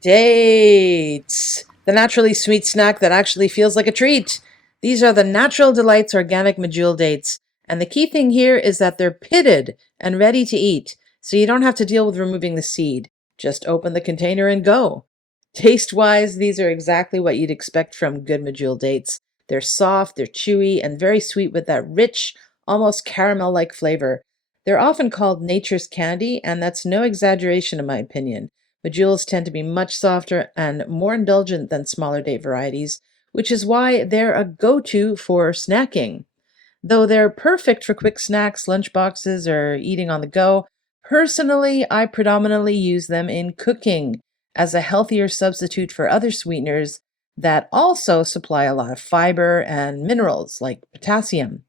Dates, the naturally sweet snack that actually feels like a treat. These are the Natural Delights Organic Medjool Dates, and the key thing here is that they're pitted and ready to eat, so you don't have to deal with removing the seed. Just open the container and go. Taste-wise, these are exactly what you'd expect from good Medjool Dates. They're soft, they're chewy, and very sweet with that rich, almost caramel-like flavor. They're often called nature's candy, and that's no exaggeration in my opinion. Medjools tend to be much softer and more indulgent than smaller date varieties, which is why they're a go-to for snacking. Though they're perfect for quick snacks, lunch boxes, or eating on the go, personally, I predominantly use them in cooking as a healthier substitute for other sweeteners that also supply a lot of fiber and minerals like potassium.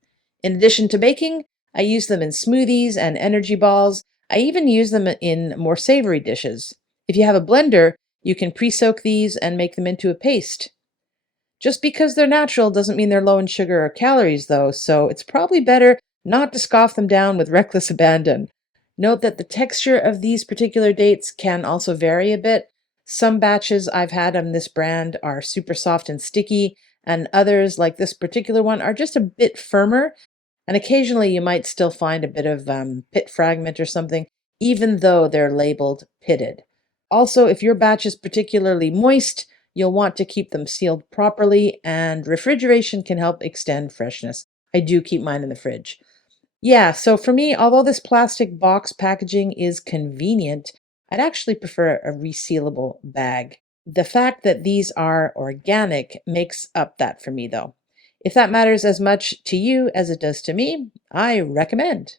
In addition to baking, I use them in smoothies and energy balls. I even use them in more savory dishes. If you have a blender, you can pre-soak these and make them into a paste. Just because they're natural doesn't mean they're low in sugar or calories, though, so it's probably better not to scoff them down with reckless abandon. Note that the texture of these particular dates can also vary a bit. Some batches I've had on this brand are super soft and sticky, and others, like this particular one, are just a bit firmer. And occasionally you might still find a bit of pit fragment or something, even though they're labeled pitted. Also, if your batch is particularly moist, you'll want to keep them sealed properly, and refrigeration can help extend freshness. I do keep mine in the fridge. Yeah, so for me, although this plastic box packaging is convenient, I'd actually prefer a resealable bag. The fact that these are organic makes up that for me, though. If that matters as much to you as it does to me, I recommend.